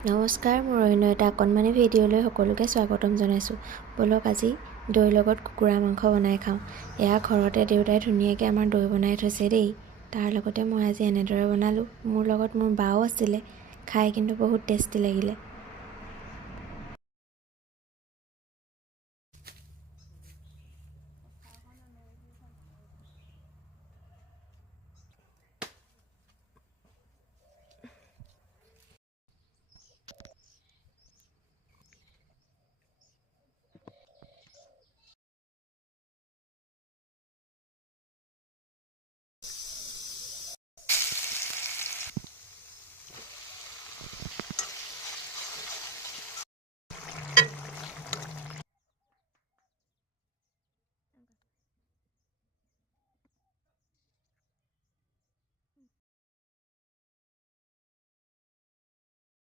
নমস্কাৰ, মোৰ অন্য এটা অকণমানি ভিডিঅ'লৈ সকলোকে স্বাগতম জনাইছোঁ। ব'লক আজি দৈৰ লগত কুকুৰা মাংস বনাই খাওঁ। এয়া ঘৰতে দেউতাই ধুনীয়াকৈ আমাৰ দৈ বনাই থৈছে দেই। তাৰ লগতে মই আজি এনেদৰে বনালোঁ। মোৰ লগত মোৰ বাও আছিলে, খাই কিন্তু বহুত টেষ্টি লাগিলে।